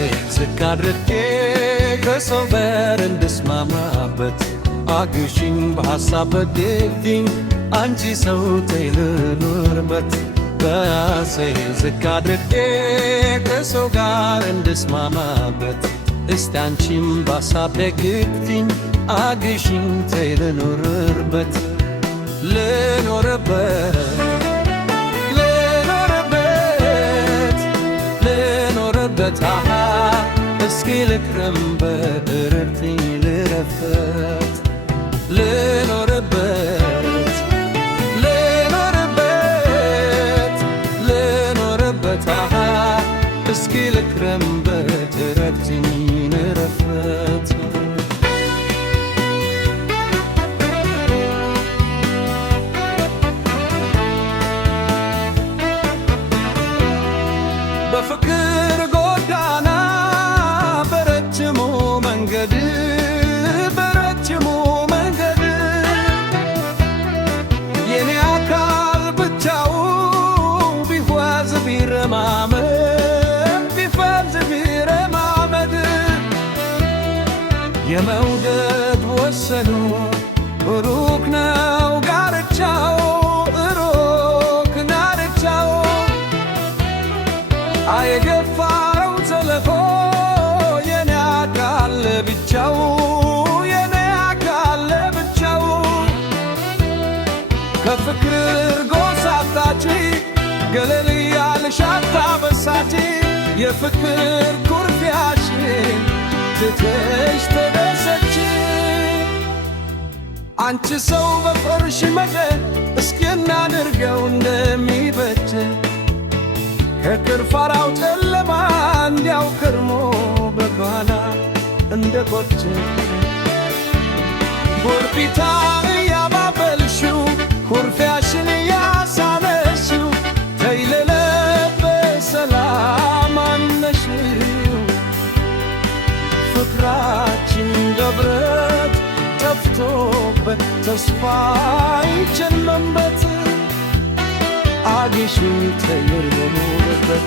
ራሴን ዝቅ አድርጌ ከሰው ጋር እንድስማማበት አግዢኝ በሐሳብ በድልኝ አንቺ ሰው ተይ ልኑርበት ራሴን ዝቅ አድርጌ ከሰው ጋር እንድስማማበት እስቲ አንቺም በሐሳብ ደግፊኝ አግዢኝ ተይ ልኑርበት ልኖርበት እስኪ ልክረምበት ረድትኝ ልረፍበት ልኖርበት እስኪ ልክረምበት ረድትኝ ልረፍበት በፍቅር ጎዳና በረጅሙ መንገድ የኔ አካል ብቻው ቢጓዝ ቢረማመድ የመውደድ ወሰኑ ሩቅ ነው ጋርቻው የገፋው ተለፎ የኔ አካል ለብቻው ከፍቅር ጎሳታች ገለል ያልሽ አታበሳች የፍቅር ኩርፊያሽን ትተሽ ተደሰች አንቺ ሰው በፍቅርሽ መጠን እስኪ እናድርገው እንደሚበጅ ከክርፋራው ጨለማ እንዲያው ከርሞ በኋላ እንደ ቆጭ ጎርቢታ እያባበልሽው ኩርፊያሽን እያሳነሽው ተይ ለልቤ ሰላም አነሽው ፍቅራችን ደብረት ጠፍቶበት ተስፋ ይጨለምበት አግዢኝ ተይ ልኑርበት